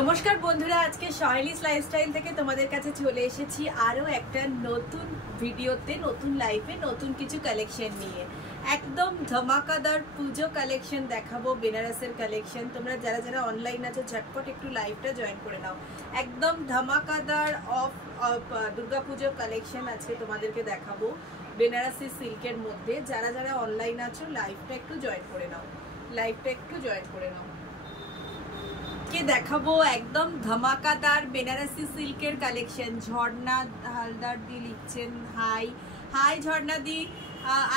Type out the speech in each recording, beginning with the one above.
নমস্কার বন্ধুরা, আজকে সহেলিস লাইফস্টাইল থেকে তোমাদের কাছে চলে এসেছি আরও একটা নতুন ভিডিওতে, নতুন লাইফে, নতুন কিছু কালেকশন নিয়ে। একদম ধামাকাদার পুজো কালেকশন দেখাবো, বেনারসের কালেকশন। তোমরা যারা যারা অনলাইন আছো ঝটপট একটু লাইভটা জয়েন করে নাও। একদম ধামাকাদার অফ দুর্গাপুজো কালেকশন আজকে তোমাদেরকে দেখাবো বেনারসি সিল্কের মধ্যে। যারা যারা অনলাইন আছো লাইভটা একটু জয়েন করে নাও, লাইভটা একটু জয়েন করে নাও। দেখাবো একদম ধামাকাদার বেনারসি সিল্কের কালেকশন। ঝর্ণা হালদার দি লিখছেন হাই হাই ঝর্ণা দি।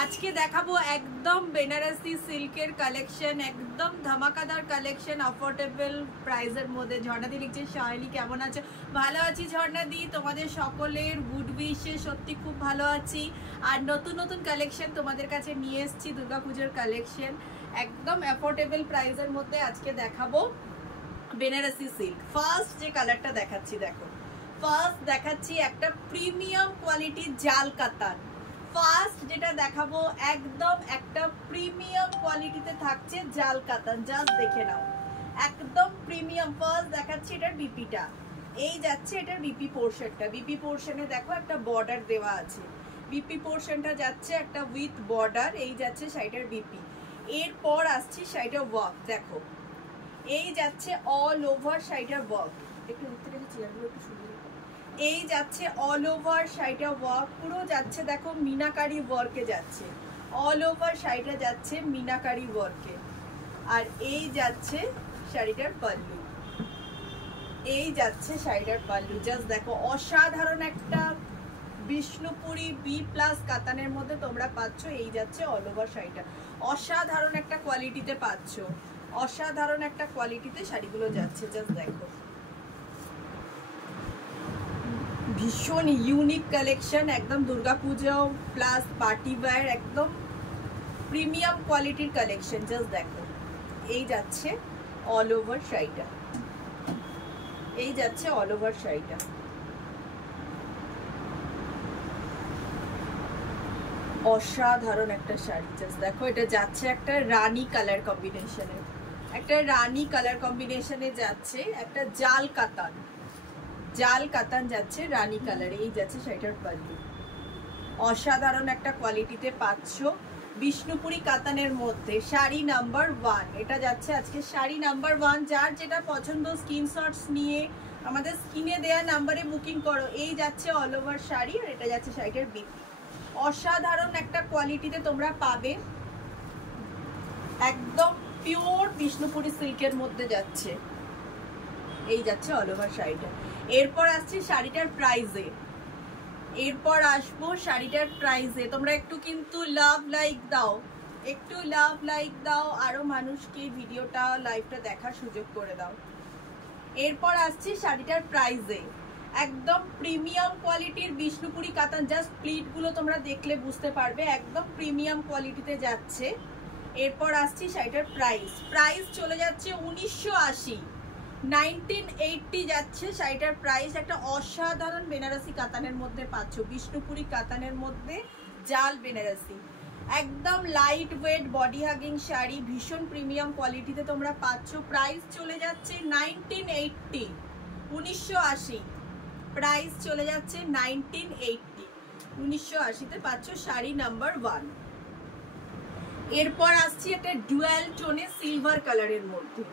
আজকে দেখাবো একদম বেনারসি সিল্কের কালেকশন, একদম ধামাকাদার কালেকশন, অফোর্ডেবল প্রাইসের মধ্যে। ঝর্ণা দি লিখছে সাহেলি কেমন আছো? ভালো আছি ঝর্ণা দি, তোমাদের সকলের গুড উইশে সত্যি খুব ভালো আছি। আর নতুন নতুন কালেকশন তোমাদের কাছে নিয়ে এসেছি, দুর্গাপুজোর কালেকশন একদম অ্যাফোর্ডেবল প্রাইসের মধ্যে আজকে দেখাবো বেনারসি সিল্ক। ফার্স্ট যে কালারটা দেখাচ্ছি, দেখো ফার্স্ট দেখাচ্ছি একটা প্রিমিয়াম কোয়ালিটির জাল কাতান। ফার্স্ট যেটা দেখাবো একদম একটা প্রিমিয়াম কোয়ালিটিতে থাকছে জাল কাতান, জাস্ট দেখে নাও একদম প্রিমিয়াম। ফার্স্ট দেখাচ্ছি এটার বিপিটা, এই যাচ্ছে এটার বিপি পোর্শনটা। বিপি পোর্শনে দেখো একটা বর্ডার দেওয়া আছে, বিপি পোর্শনটা যাচ্ছে একটা উইথ বর্ডার, এই যাচ্ছে শাড়িটার বিপি। এরপর আসছি শাড়িটার ওয়ার্ক, দেখো এই যাচ্ছে অল ওভার শাড়িটার ওয়ার্ক। একটু দেখতে দেখে চেয়ারগুলো একটু সুন্দর, এই যাচ্ছে অল ওভার শাড়িটার ওয়ার্ক, পুরো যাচ্ছে দেখো মিনাকারি ওয়ার্কে যাচ্ছে, অল ওভার শাড়িটা যাচ্ছে মিনাকারি ওয়ার্কে। আর এই যাচ্ছে শাড়িটার পাল্লু, এই যাচ্ছে শাড়িটার পাল্লু। জাস্ট দেখো অসাধারণ একটা বিষ্ণুপুরি বি প্লাস কাতানের মধ্যে তোমরা পাচ্ছ। এই যাচ্ছে অল ওভার শাড়িটা, অসাধারণ একটা কোয়ালিটিতে পাচ্ছ, অসাধারণ একটা কোয়ালিটিতে শাড়িগুলো যাচ্ছে। জাস্ট দেখো ভীষণ ইউনিক কালেকশন, একদম দুর্গাপূজা প্লাস পার্টি ওয়্যার, একদম প্রিমিয়াম কোয়ালিটির কালেকশন। জাস্ট দেখো এই যাচ্ছে অল ওভার শাড়িটা, এই যাচ্ছে অল ওভার শাড়িটা। অসাধারণ একটা শাড়ি। জাস্ট দেখো এটা যাচ্ছে একটা রানী কালার কম্বিনেশনে, একটা রানী কালার কম্বিনেশনে যাচ্ছে একটা জাল কাতান, জাল কাতান যাচ্ছে রানী কালারে। এই যাচ্ছে শাড়িটার পাল্লু, অসাধারণ একটা কোয়ালিটিতে পাচ্ছ বিষ্ণুপুরি কাতানের মধ্যে। শাড়ি নাম্বার 1 এটা যাচ্ছে আজকে শাড়ি নাম্বার 1। যার যেটা পছন্দ স্ক্রিনশটস নিয়ে আমাদের স্ক্রিনে দেয়া নাম্বারে বুকিং করো। এই যাচ্ছে অল ওভার শাড়ি, আর এটা যাচ্ছে শাড়িটার বিপি। অসাধারণ একটা কোয়ালিটিতে তোমরা পাবে, একদম পিওর বিষ্ণুপুরি সিল্কের মধ্যে যাচ্ছে। এই যাচ্ছে অল ওভার শাড়িটা। এরপর আসছে শাড়িটার প্রাইসে, এরপর আসবো শাড়িটার প্রাইসে। তোমরা একটু কিন্তু লাভ লাইক দাও, একটু লাভ লাইক দাও, আরো মানুষকে ভিডিওটা লাইভটা দেখার সুযোগ করে দাও। এরপর আসছে শাড়িটার প্রাইসে, একদম প্রিমিয়াম কোয়ালিটির বিষ্ণুপুরি কাতান। জাস্ট প্লিট গুলো তোমরা দেখলে বুঝতে পারবে, একদম প্রিমিয়াম কোয়ালিটিতে যাচ্ছে। এরপর আসছি শাড়িটার প্রাইস, প্রাইস চলে যাচ্ছে 1980, 1980 যাচ্ছে শাড়িটার প্রাইস। একটা অসাধারণ বেনারসি কাতানের মধ্যে পাচ্ছ, বিষ্ণুপুরি কাতানের মধ্যে জাল বেনারসি, একদম light weight body hugging sari, ভীষণ প্রিমিয়াম কোয়ালিটিতে তোমরা পাচ্ছ। প্রাইস চলে যাচ্ছে 1980, 1980 প্রাইস চলে যাচ্ছে 1980, 1980তে পাচ্ছ শাড়ি নাম্বার 1। এরপর আসছি একটা ডুয়াল টোনে সিলভার কালারের মধ্যে,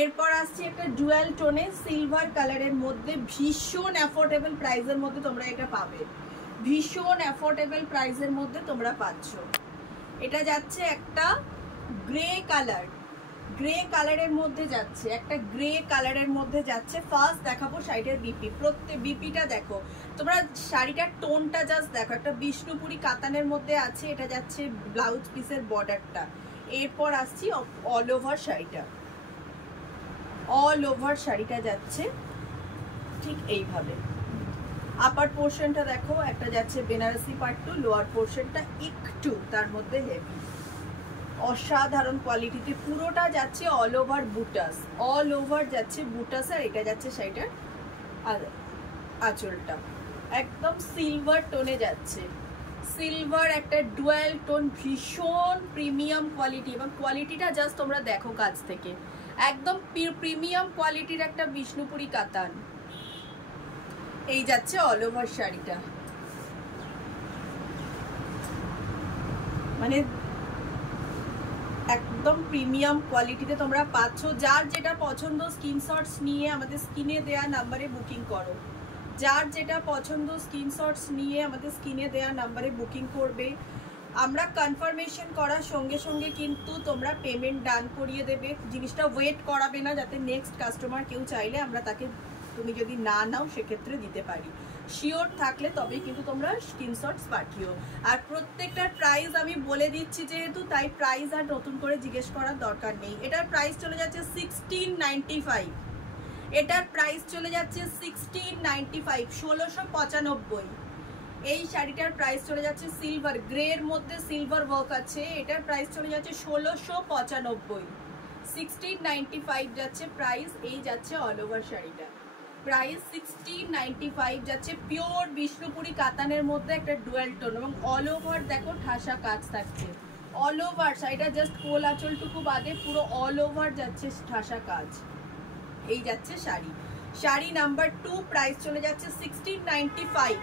এরপর আসছি একটা ডুয়াল টোনে সিলভার কালারের মধ্যে, ভীষণ অ্যাফোর্ডেবল প্রাইসের মধ্যে তোমরা এটা পাবে, ভীষণ অ্যাফোর্ডেবল প্রাইসের মধ্যে তোমরা পাচ্ছ। এটা যাচ্ছে একটা গ্রে কালার, গ্রে কালারের মধ্যে যাচ্ছে, একটা গ্রে কালারের মধ্যে যাচ্ছে। ফার্স্ট দেখাবো শাড়িটার বিপি, প্রত্যেক বিপিটা দেখো তোমরা, শাড়িটার টোনটা জাস্ট দেখো, একটা বিষ্ণুপুরি কাতানের মধ্যে আছে। এটা যাচ্ছে ব্লাউজ পিসের বর্ডারটা। এরপর আসছি অল ওভার শাড়িটা, অল ওভার শাড়িটা যাচ্ছে ঠিক এইভাবে। আপার পোর্শনটা দেখো একটা যাচ্ছে বেনারসি পাট্টু, লোয়ার পোর্শনটা একটু তার মধ্যে হেভি, অসাধারণ কোয়ালিটিতে পুরোটা যাচ্ছে অল ওভার বুটাস, অল ওভার যাচ্ছে বুটাস। আর এটা যাচ্ছে শাড়িটার আঁচলটা, একদম সিলভার টোনে যাচ্ছে, সিলভার একটা ডুয়াল টোন, ভীষণ প্রিমিয়াম কোয়ালিটি। এবং কোয়ালিটিটা জাস্ট তোমরা দেখো কাছ থেকে, একদম প্রিমিয়াম কোয়ালিটির একটা বিষ্ণুপুরি কাতান। এই যাচ্ছে অল ওভার শাড়িটা, মানে একদম প্রিমিয়াম কোয়ালিটিতে তোমরা পাচ্ছ। যার যেটা পছন্দ স্ক্রিনশটস নিয়ে আমাদের স্ক্রিনে দেয়া নাম্বারে বুকিং করো। যার যেটা পছন্দ স্ক্রিনশটস নিয়ে আমাদের স্ক্রিনে দেয়া নাম্বারে বুকিং করবে। আমরা কনফার্মেশন করার সঙ্গে সঙ্গে কিন্তু তোমরা পেমেন্ট ডান করিয়ে দেবে, জিনিসটা ওয়েট করাবে না, যাতে নেক্সট কাস্টমার কেউ চাইলে আমরা তাকে, তুমি যদি না নাও সেক্ষেত্রে দিতে পারি। শিওর থাকলে তবেই কিন্তু তোমরা স্ক্রিনশটস পাঠিও। আর প্রত্যেকটার প্রাইস আমি বলে দিচ্ছি যেহেতু, তাই প্রাইস আর নতুন করে জিজ্ঞেস করার দরকার নেই। এটার প্রাইস চলে যাচ্ছে 1695, এটার প্রাইস চলে যাচ্ছে 1695, 1695। এই শাড়িটার প্রাইস চলে যাচ্ছে সিলভার গ্রের মধ্যে সিলভার ওয়ার্ক আছে, এটার প্রাইস চলে যাচ্ছে 1695, 1695 যাচ্ছে প্রাইস। এই যাচ্ছে অল ওভার শাড়িটা, প্রাইস 1695 যাচ্ছে। পিওর বিষ্ণুপুরি কাতানের মধ্যে একটা ডুয়াল টোন এবং অল ওভার দেখো ঠাসা কাজ থাকছে। অল ওভার শাড়িটা জাস্ট কোল আঁচলটুকু বাদে পুরো অল ওভার যাচ্ছে ঠাসা কাজ। এই যাচ্ছে শাড়ি, শাড়ি নাম্বার 2, প্রাইস চলে যাচ্ছে 1695।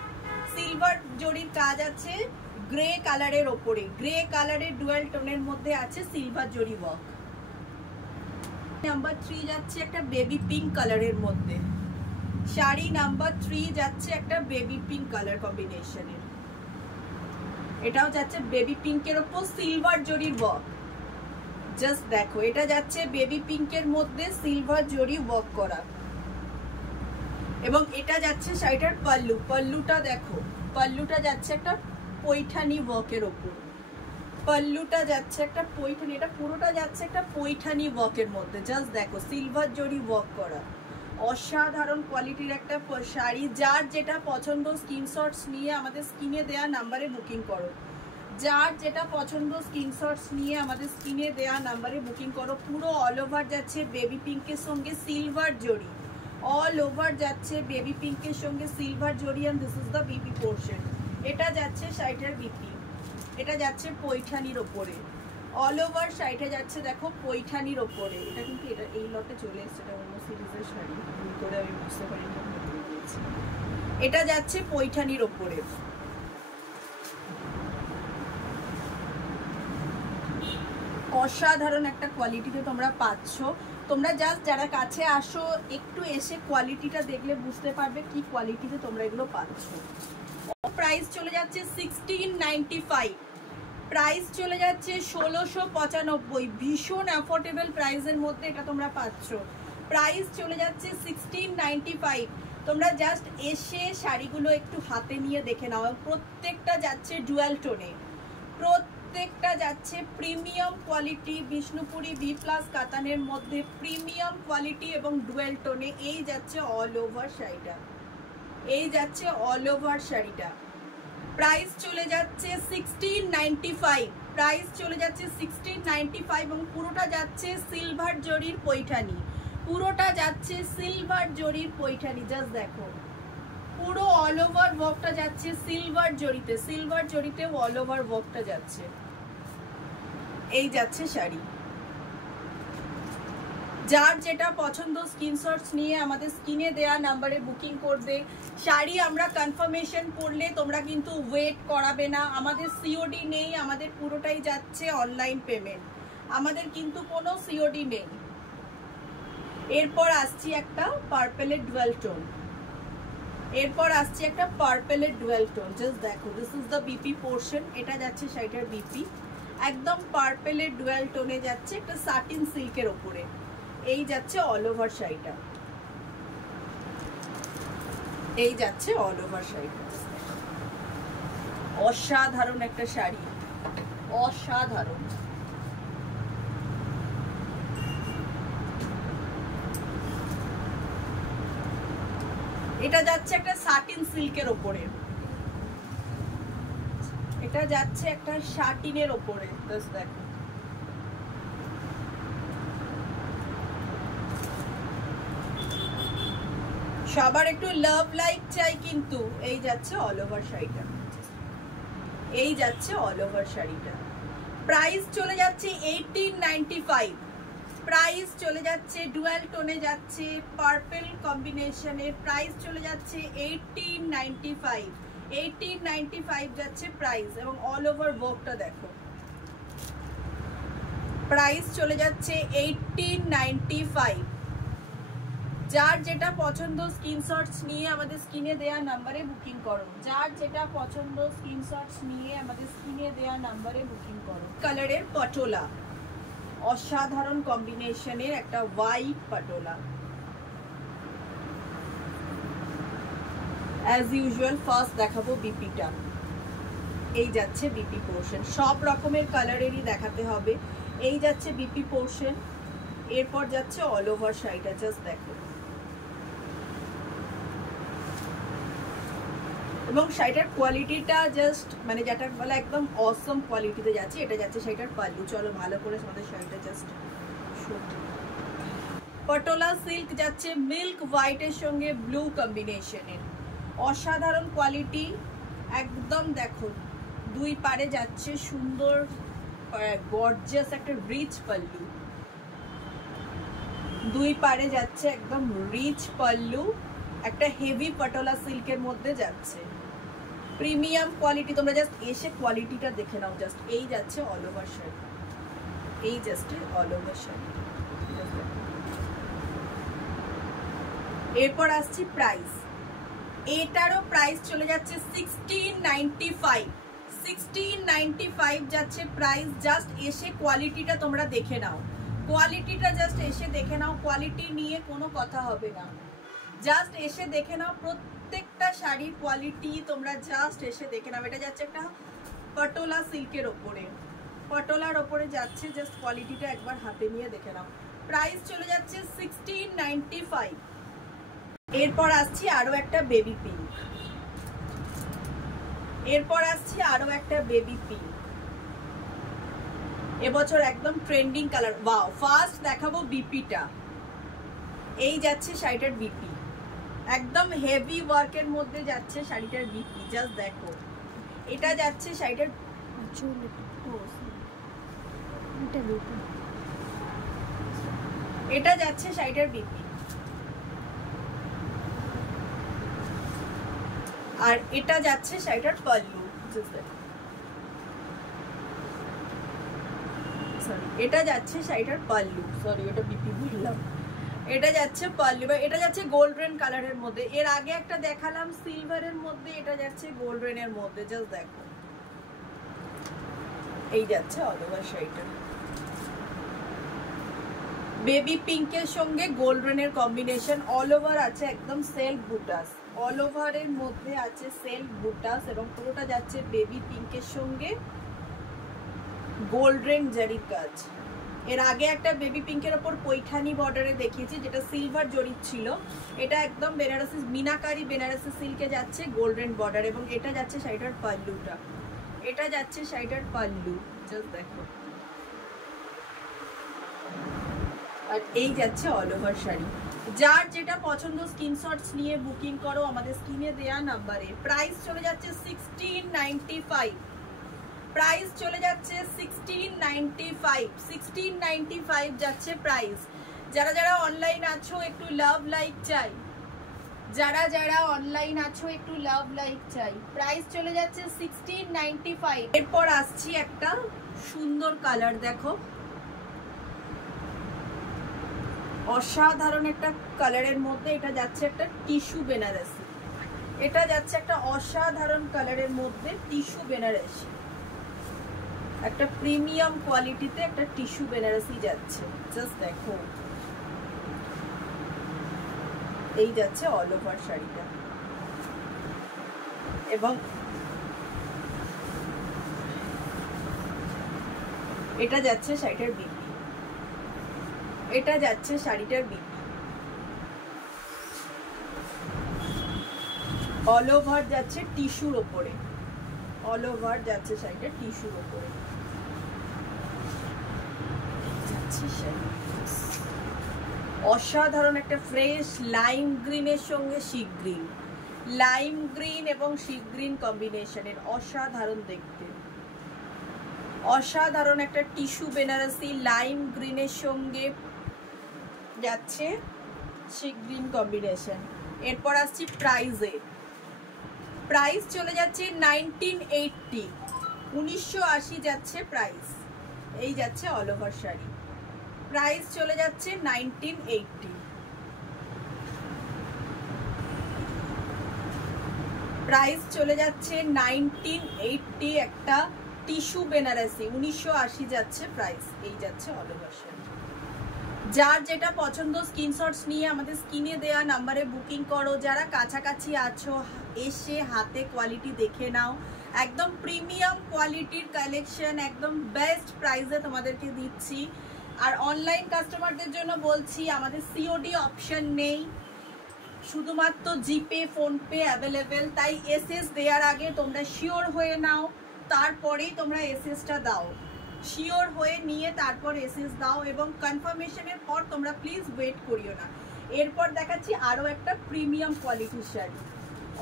সিলভার জরির কাজ আছে গ্রে কালারের ওপরে, গ্রে কালারের ডুয়াল টোনের মধ্যে আছে সিলভার জরি ওয়ার্ক। নাম্বার 3 যাচ্ছে একটা বেবি পিঙ্ক কালারের মধ্যে, শাড়ি নাম্বার 3 যাচ্ছে একটা বেবি পিঙ্ক কালার কম্বিনেশনের, এটাও যাচ্ছে বেবি পিঙ্কের ওপর সিলভার জরির ওয়ার্ক। জাস্ট দেখো, এটা যাচ্ছে বেবি পিঙ্কের মধ্যে সিলভার জরি ওয়ার্ক করা, এবং এটা যাচ্ছে শাড়িটার পাল্লু। পাল্লুটা দেখো, পাল্লুটা যাচ্ছে একটা পৈঠানি ওয়ার্কের ওপর, পাল্লুটা যাচ্ছে একটা পৈঠানি, এটা পুরোটা যাচ্ছে একটা পৈঠানি ওয়ার্কের মধ্যে। জাস্ট দেখো, সিলভার জরি ওয়ার্ক করা, অসাধারণ কোয়ালিটির একটা শাড়ি। যার যেটা পছন্দ স্ক্রিনশটস নিয়ে আমাদের স্ক্রিনে দেয়া নাম্বারে বুকিং করো। যার যেটা পছন্দ স্ক্রিনশটস নিয়ে আমাদের স্ক্রিনে দেয়া নাম্বারে বুকিং করো। পুরো অল ওভার যাচ্ছে বেবি পিঙ্কের সঙ্গে সিলভার জরি, অল ওভার যাচ্ছে বেবি পিঙ্কের সঙ্গে silver zari, and this is the B P portion. এটা যাচ্ছে শাড়িটার বিপি, এটা যাচ্ছে পৈঠানির ওপরে, অল ওভার শাড়িটা যাচ্ছে দেখো পৈঠানির ওপরে। এটা কিন্তু এটা এই লটে চলে এসছে, এটা অন্য সিরিজের শাড়ি, ভুল করে আমি বুঝতে পারি না। এটা যাচ্ছে পৈঠানির ওপরে, অসাধারণ একটা কোয়ালিটিতে তোমরা পাচ্ছ। তোমরা জাস্ট যারা কাছে আসো একটু এসে কোয়ালিটিটা দেখলে বুঝতে পারবে কি কোয়ালিটিতে তোমরা এগুলো পাচ্ছ। প্রাইস চলে যাচ্ছে 1695, প্রাইস চলে যাচ্ছে 1695, ভীষণ অ্যাফোর্ডেবল প্রাইসের মধ্যে এটা তোমরা পাচ্ছ। প্রাইস চলে যাচ্ছে 1695। তোমরা জাস্ট এসে শাড়িগুলো একটু হাতে নিয়ে দেখে নাও। প্রত্যেকটা যাচ্ছে ডুয়াল টোনে, প্রত্যেকটা যাচ্ছে premium quality Bishnupuri b plus কাতানের মধ্যে প্রিমিয়াম কোয়ালিটি এবং ডুয়াল টোনে। এই যাচ্ছে অল ওভার শাড়িটা, এই যাচ্ছে অল ওভার শাড়িটা। প্রাইস চলে যাচ্ছে 1695, প্রাইস চলে যাচ্ছে 1695 এবং পুরোটা যাচ্ছে সিলভার জরির পৈঠানি, পুরোটা যাচ্ছে সিলভার জরির পৈঠানি। জাস্ট দেখো, পুরো অল ওভার ওয়ার্কটা যাচ্ছে সিলভার জরিতে, সিলভার জরিতে অল ওভার ওয়ার্কটা যাচ্ছে। এই যাচ্ছে শাড়ি, যার যেটা পছন্দ স্ক্রিনশটস নিয়ে আমাদের স্ক্রিনে দেয়া নাম্বারে বুকিং করবে। শাড়ি আমরা কনফার্মেশন করলে তোমরা কিন্তু ওয়েট করাবে না, আমাদের সিওডি নেই, আমাদের পুরোটাই যাচ্ছে অনলাইন পেমেন্ট, আমাদের কিন্তু কোনো সিওডি নেই। এরপর আসছি একটা পার্পেলের ডুয়াল টোন, এরপর আসছি একটা পার্পেলের ডুয়াল টোন। জাস্ট দেখো, this is the B P portion, এটা যাচ্ছে শাড়িটার বিপি, একদম পার্পেলের ডুয়াল টোনে যাচ্ছে একটা সাটিন সিল্কের ওপরে। এই যাচ্ছে অল ওভার শাড়িটা, এই যাচ্ছে অল ওভার শাড়িটা। অসাধারণ একটা শাড়ি, অসাধারণ। এটা যাচ্ছে একটা সাটিন সিল্কের ওপরে, এটা যাচ্ছে একটা শাটিনের ওপরে। দেখো, সবার একটু লাভ লাইক চাই কিন্তু। এই যাচ্ছে অল ওভার শাড়িটা, এই যাচ্ছে অল ওভার শাড়িটা। প্রাইস চলে যাচ্ছে 1895, প্রাইস চলে যাচ্ছে ডুয়াল টোনে যাচ্ছে, পার্পল কম্বিনেশনের প্রাইস চলে যাচ্ছে 1895। 1895 যাচ্ছে প্রাইস, এবং অল ওভার ওয়ার্কটা দেখো। প্রাইস চলে যাচ্ছে 1895। যার যেটা পছন্দ স্ক্রিনশটস নিয়ে আমাদের স্ক্রিনে দেওয়া নাম্বারে বুকিং করো। যার যেটা পছন্দ স্ক্রিনশটস নিয়ে আমাদের স্ক্রিনে দেওয়া নাম্বারে বুকিং করো। কালারের পটোলা, অসাধারণ কম্বিনেশনের একটা white patola. As usual first দেখাবো বিপিটা। এই যাচ্ছে বিপি পোর্শন, সব রকমের কালারেরই দেখাতে হবে। এই যাচ্ছে বিপি পোর্শন, এরপর যাচ্ছে অল ওভার শাড়িটা, জাস্ট দেখো। এবং শাড়িটার কোয়ালিটিটা জাস্ট মানে যেটা বলে একদম অসম কোয়ালিটিতে যাচ্ছে। এটা যাচ্ছে শাড়িটার পাল্লু, চলো ভালো করে আমাদের শাড়িটা জাস্ট পটোলা সিল্ক যাচ্ছে মিল্ক হোয়াইটের সঙ্গে ব্লু কম্বিনেশনের, অসাধারণ কোয়ালিটি একদম। দেখো দুই পারে যাচ্ছে সুন্দর গর্জিয়াস একটা রিচ পাল্লু, দুই পারে যাচ্ছে একদম রিচ পাল্লু, একটা হেভি পটোলা সিল্কের মধ্যে যাচ্ছে, প্রিমিয়াম কোয়ালিটি। তোমরা জাস্ট এসে কোয়ালিটিটা দেখে নাও। জাস্ট এই যাচ্ছে অল ওভার শাড়ি, এই জাস্ট অল ওভার শাড়ি। এরপর আসছি প্রাইস। এটারও প্রাইস চলে যাচ্ছে 1695। 1695 যাচ্ছে প্রাইস। জাস্ট এসে কোয়ালিটিটা তোমরা দেখে নাও, কোয়ালিটিটা জাস্ট এসে দেখে নাও, কোয়ালিটি নিয়ে কোনো কথা হবে না। জাস্ট এসে দেখে নাও প্রত্যেকটা শাড়ির কোয়ালিটি, তোমরা জাস্ট এসে দেখে নাও। এটা যাচ্ছে একটা পটোলা সিল্কের ওপরে, পটোলার ওপরে যাচ্ছে, জাস্ট কোয়ালিটিটা একবার হাতে নিয়ে দেখে নাও। প্রাইস চলে যাচ্ছে 1695। এরপর আসছি আরো একটা বেবি পিঙ্ক, এরপর আসছি আরো একটা বেবি পিঙ্ক। এবছর একদম ট্রেন্ডিং কালার। ওয়াও, ফার্স্ট দেখাবো বিপিটা। এই যাচ্ছে শাড়িটার বিপি, একদম হেভি ওয়ার্কের মধ্যে যাচ্ছে শাড়িটার বিপি, জাস্ট দেখো। এটা যাচ্ছে শাড়িটার, এটা যাচ্ছে শাড়িটার বিপি, আর এটা যাচ্ছে শাড়িটার পাল্লু। সরি, এটা যাচ্ছে শাড়িটার পাল্লু, সরি এটা বিপি বললাম। এটা যাচ্ছে পাল্লু, এটা যাচ্ছে গোল্ডেন কালারের মধ্যে। এর আগে একটা দেখালাম সিলভারের মধ্যে, এটা যাচ্ছে গোল্ডেনের মধ্যে, জাস্ট দেখো। এই যাচ্ছে অল ওভার শাড়িটা, বেবি পিঙ্কের সঙ্গে গোল্ডেনের কম্বিনেশন। অল ওভার আছে একদম সেলফ বুটাস, অল ওভারের মধ্যে আছে সেলফ বুটাস, এবং পুরোটা যাচ্ছে বেবি পিঙ্কের সঙ্গে গোল্ডেন জারির কাজ। এর আগে একটা বেবি পিঙ্কের ওপর পৈঠানি বর্ডারে দেখিয়েছি, যেটা সিলভার জরির ছিল। এটা একদম বেনারসি মিনাকারি বেনারসি সিল্কে যাচ্ছে গোল্ডেন বর্ডার, এবং এটা যাচ্ছে শাড়িটার পাল্লুটা, এটা যাচ্ছে শাড়িটার পাল্লু, জাস্ট দেখো। আর এই যাচ্ছে অল ওভার শাড়ি। যার যেটা পছন্দ স্ক্রিনশটস নিয়ে বুকিং করো আমাদের স্ক্রিনে দেয়া নাম্বারে। প্রাইস চলে যাচ্ছে 1695। প্রাইস চলে যাচ্ছে 1695। 1695 যাচ্ছে প্রাইস। যারা যারা অনলাইন আছো একটু লাভ লাইক চাই, যারা যারা অনলাইন আছো একটু লাভ লাইক চাই। প্রাইস চলে যাচ্ছে 1695। এরপর আসছি একটা সুন্দর কালার, দেখো অসাধারণ একটা কালারের মধ্যে। এটা যাচ্ছে একটা টিস্যু বেনারসি, এটা যাচ্ছে একটা অসাধারণ কালারের মধ্যে টিস্যু বেনারসি, একটা প্রিমিয়াম কোয়ালিটিতে একটা টিস্যু বেনারসি যাচ্ছে, জাস্ট দেখো। এই যাচ্ছে অল ওভার শাড়িটা, এবং এটা যাচ্ছে শাড়িটার বিপি, এটা যাচ্ছে শাড়িটার বিপি। অল ওভার যাচ্ছে টিস্যুর ওপরে, অল ওভার যাচ্ছে শাড়িটা টিস্যুর ওপরে। অসাধারণ একটা ফ্রেশ লাইম গ্রিনের সঙ্গে সি গ্রিন, লাইম গ্রিন এবং সি গ্রিন কম্বিনেশনের, অসাধারণ দেখতে। অসাধারণ একটা টিস্যু বেনারসি লাইম গ্রিনের সঙ্গে যাচ্ছে সি গ্রিন কম্বিনেশন। এরপর আসছি প্রাইজে। প্রাইস চলে যাচ্ছে 1980, 1980 যাচ্ছে প্রাইস। এই যাচ্ছে অল ওভার শাড়ি, প্রাইস চলে যাচ্ছে 1980। প্রাইস চলে যাচ্ছে 1980, একটা টিস্যু বেনারসি 1980 যাচ্ছে প্রাইস। এই যাচ্ছে অল ওভার শাড়ি। যার যেটা পছন্দ স্ক্রিনশটস নিয়ে আমাদের স্ক্রিনে দেওয়া নাম্বারে বুকিং করো। যারা কাছাকাছি আছো এসে হাতে কোয়ালিটি দেখে নাও, একদম প্রিমিয়াম কোয়ালিটির কালেকশন একদম বেস্ট প্রাইসে তোমাদেরকে দিচ্ছি। আর অনলাইন কাস্টমারদের জন্য বলছি আমাদের সিওডি অপশন নেই, শুধুমাত্র জিপে ফোনপে অ্যাভেলেবেল। তাই এসএস দেওয়ার আগে তোমরা শিওর হয়ে নাও, তারপরেই তোমরা এসএসটা দাও। শিওর হয়ে নিয়ে তারপর এসএস দাও এবং কনফার্মেশনের পর তোমরা প্লিজ ওয়েট করিও না। এরপর দেখাচ্ছি আরও একটা প্রিমিয়াম কোয়ালিটির শাড়ি,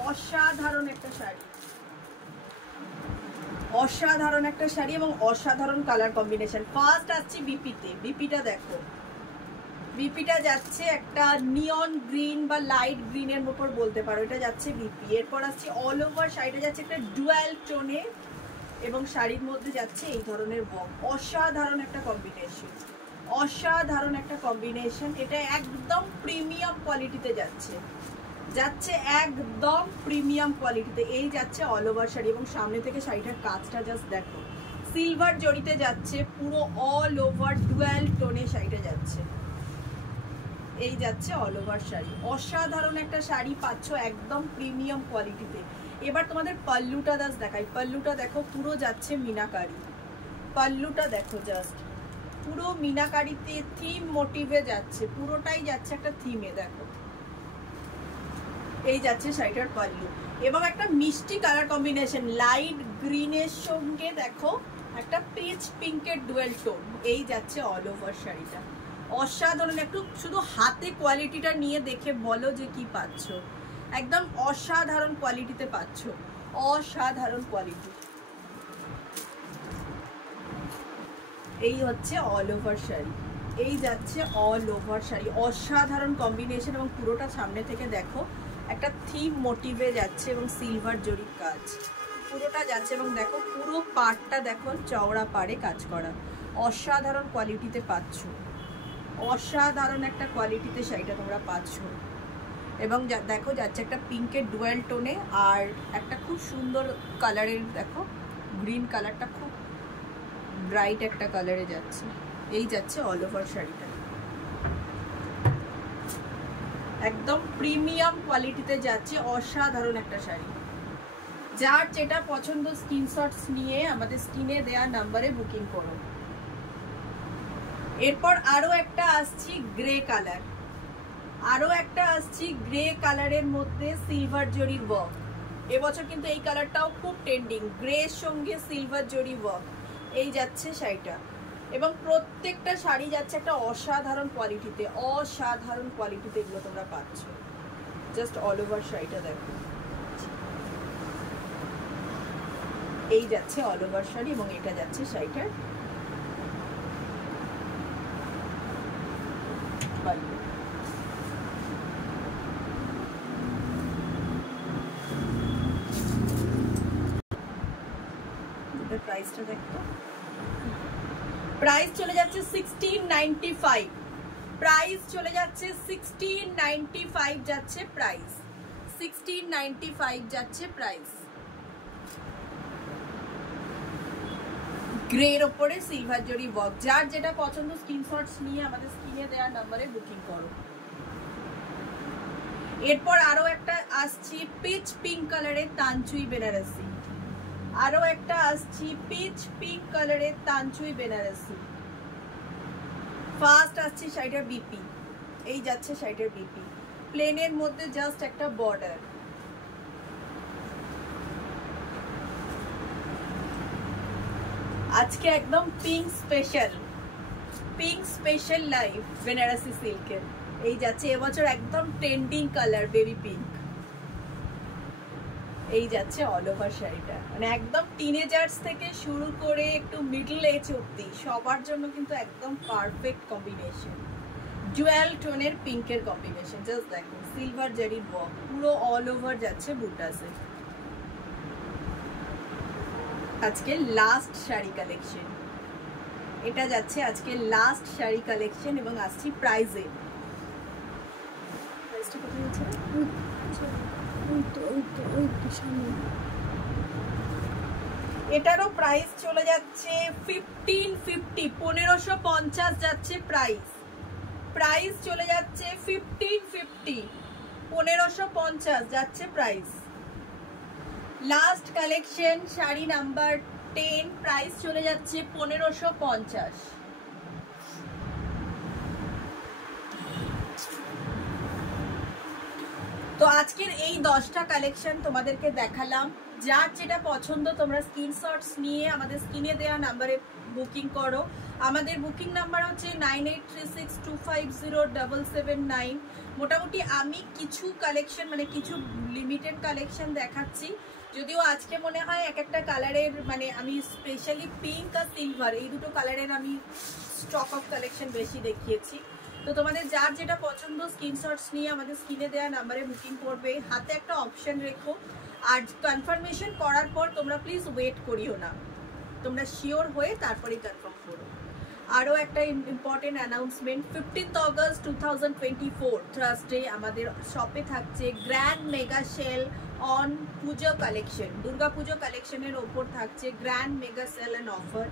অসাধারণ একটা শাড়ি, অসাধারণ একটা শাড়ি এবং অসাধারণ কালার কম্বিনেশন। ফার্স্ট আসছি বিপিতে। বিপিটা দেখো, বিপিটা যাচ্ছে একটা নিয়ন গ্রিন বা লাইট গ্রিনের উপর বলতে পারো, এটা যাচ্ছে বিপি। এরপর আসছি অল ওভার শাড়িটা যাচ্ছে একটা ডুয়াল টোনে এবং শাড়ির মধ্যে যাচ্ছে এই ধরনের ওয়ার্ক। অসাধারণ একটা কম্বিনেশন, অসাধারণ একটা কম্বিনেশন। এটা একদম প্রিমিয়াম কোয়ালিটিতে যাচ্ছে, যাচ্ছে একদম প্রিমিয়াম কোয়ালিটিতে। এই যাচ্ছে অল ওভার শাড়ি এবং সামনে থেকে শাড়িটার কাজটা জাস্ট দেখো, সিলভার জড়িতে যাচ্ছে, পুরো অল ওভার ডুয়াল টোনে শাড়িটা যাচ্ছে। এই যাচ্ছে অল ওভার শাড়ি, অসাধারণ একটা শাড়ি পাচ্ছ একদম প্রিমিয়াম কোয়ালিটিতে। এবার তোমাদের পাল্লুটা জাস্ট দেখাই, পাল্লুটা দেখো পুরো যাচ্ছে মিনাকারি। পাল্লুটা দেখো জাস্ট পুরো মিনাকারিতে থিম মোটিভে যাচ্ছে, পুরোটাই যাচ্ছে একটা থিমে। দেখো এই যাচ্ছে শাড়িটার পাল্লু এবং একটা মিষ্টি কালার কম্বিনেশন, লাইট গ্রিনের সঙ্গে দেখো একটা পিচ পিঙ্কের ডুয়েল টোন। এই যাচ্ছে অল ওভার শাড়িটা, অসাধারণ। একটু শুধু হাতে কোয়ালিটিটা নিয়ে দেখে বলো যে কি পাচ্ছ, একদম অসাধারণ কোয়ালিটিতে পাচ্ছ, অসাধারণ কোয়ালিটি। এই হচ্ছে অল ওভার শাড়ি, এই যাচ্ছে অল ওভার শাড়ি, অসাধারণ কম্বিনেশন এবং পুরোটা সামনে থেকে দেখো একটা থিম মোটিভে যাচ্ছে এবং সিলভার জরির কাজ পুরোটা যাচ্ছে। এবং দেখো পুরো পাড়টা দেখো চওড়া পাড়ে কাজ করা, অসাধারণ কোয়ালিটিতে পাচ্ছ, অসাধারণ একটা কোয়ালিটিতে শাড়িটা তোমরা পাচ্ছ। এবং দেখো যাচ্ছে একটা পিঙ্কের ডুয়াল টোনে আর একটা খুব সুন্দর কালারের, দেখো গ্রিন কালারটা খুব ব্রাইট একটা কালারে যাচ্ছে। এই যাচ্ছে অল ওভার শাড়িটা, একদম প্রিমিয়াম কোয়ালিটিতে যাচ্ছে, অসাধারণ একটা শাড়ি। যার যেটা পছন্দ স্ক্রিনশটস নিয়ে আমাদের স্ক্রিনে দেওয়া নাম্বারে বুকিং করো। এরপর আরো একটা আসছি গ্রে কালার, আরো একটা আসছি গ্রে কালারের মধ্যে সিলভার জরি ওয়ার্ক। এবছর কিন্তু এই কালারটাও খুব ট্রেন্ডিং, গ্রের সঙ্গে সিলভার জরি ওয়ার্ক। এই যাচ্ছে শাড়িটা এবং প্রত্যেকটা শাড়ি যাচ্ছে একটা অসাধারণ কোয়ালিটিতে, অসাধারণ কোয়ালিটিতে এগুলো তোমরা পাচ্ছ। জাস্ট অল ওভার শাড়িটা দেখো, এই যাচ্ছে অল ওভার শাড়ি এবং এটা যাচ্ছে শাড়িটার পাল্লু। প্রাইসটা দেখো, প্রাইস চলে যাচ্ছে 1695, প্রাইস চলে যাচ্ছে 1695 যাচ্ছে প্রাইস, 1695 যাচ্ছে প্রাইস। গ্রের ওপরে সিলভার জরি ওয়ার্ক। যার যেটা পছন্দ স্ক্রিনশটস নিয়ে আমাদের স্ক্রিনে দেওয়া নাম্বারে বুকিং করো। এরপর আরো একটা আসছি পিচ পিঙ্ক কালারের তানচুই বেনারসি, আরো একটা আসছি পিচ পিঙ্ক কালারের তানচুই বেনারসি। ফার্স্ট আসছি শাড়িটার বিপি, এই যাচ্ছে শাড়িটার বিপি, প্লেনের মধ্যে জাস্ট একটা বর্ডার। আজকে একদম pink special, pink special live Banarasi সিল্কের। এই যাচ্ছে এবছর একদম ট্রেন্ডিং কালার বেবি পিঙ্ক। এই যাচ্ছে অল ওভার শাড়িটা, মানে একদম টিনেজার্স থেকে শুরু করে একটু মিডল এজ অব্দি সবার জন্য কিন্তু একদম পারফেক্ট কম্বিনেশন। জুয়েল টোনের পিঙ্কের কম্বিনেশন, জাস্ট দেখো সিলভার জেরির ওয়ার্ক, পুরো অল ওভার যাচ্ছে বুটাসে। আজকে লাস্ট শাড়ি কালেকশন, এটা যাচ্ছে আজকে লাস্ট শাড়ি কালেকশন এবং আসছি প্রাইজে। প্রাইসটা কত হচ্ছে? এটারও প্রাইস চলে যাচ্ছে 1550, 1550 যাচ্ছে প্রাইস। প্রাইস চলে যাচ্ছে 1550, 1550 যাচ্ছে price. Last collection sari number 10, price চলে যাচ্ছে 1550। তো আজকের এই 10টা কালেকশন তোমাদেরকে দেখালাম। যার যেটা পছন্দ তোমরা স্ক্রিনশটস নিয়ে আমাদের স্ক্রিনে দেওয়া নাম্বারে বুকিং করো। আমাদের বুকিং নাম্বার হচ্ছে 9836250779। মোটামুটি আমি কিছু কালেকশন মানে কিছু লিমিটেড কালেকশন দেখাচ্ছি, যদিও আজকে মনে হয় এক একটা কালারের মানে আমি স্পেশালি পিঙ্ক আর সিলভার এই দুটো কালারের আমি স্টক অফ কালেকশন বেশি দেখিয়েছি। তো তোমাদের যার যেটা পছন্দ স্ক্রিনশটস নিয়ে আমাদের স্ক্রিনে দেওয়া নাম্বারে বুকিং করবে। হাতে একটা অপশন রেখো, আর কনফার্মেশন করার পর তোমরা প্লিজ ওয়েট করিও না, তোমরা শিওর হয়ে তারপরেই কনফার্ম করো। আরও একটা important announcement, 15th August 2024 Thursday আমাদের শপে থাকছে grand mega sale on Puja collection. Durga পুজো কালেকশনের ওপর থাকছে grand mega sale and offer.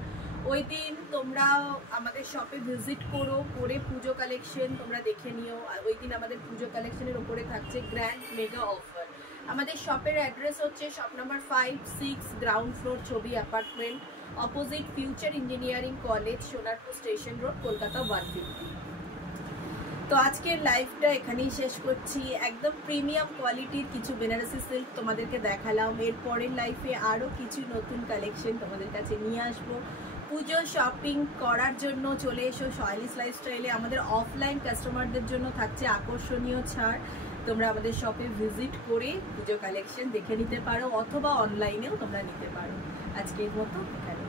ওই দিন তোমরা আমাদের শপে ভিজিট করো, করে পুজো কালেকশন তোমরা দেখে নিও। ওই দিন আমাদের পুজো কালেকশনের ওপরে থাকছে গ্র্যান্ড মেগা অফার। আমাদের শপের অ্যাড্রেস হচ্ছে শপ নাম্বার 5-6 গ্রাউন্ড ফ্লোর, ছবি apartment, opposite future engineering college, Sonarpur station road, Kolkata 150। তো আজকের লাইভটা এখানেই শেষ করছি। একদম প্রিমিয়াম কোয়ালিটির কিছু বেনারসি সিল্ক তোমাদেরকে দেখালাম। এর পরের লাইফে আরও কিছু নতুন কালেকশন তোমাদের কাছে নিয়ে আসবো। পুজো শপিং করার জন্য চলে এসো সয়ালিস লাইফস্টাইলে। আমাদের অফলাইন কাস্টমারদের জন্য থাকছে আকর্ষণীয় ছাড়। তোমরা আমাদের শপে ভিজিট করে পুজো কালেকশন দেখে নিতে পারো, অথবা অনলাইনেও তোমরা নিতে পারো। আজকের মতো এখানে।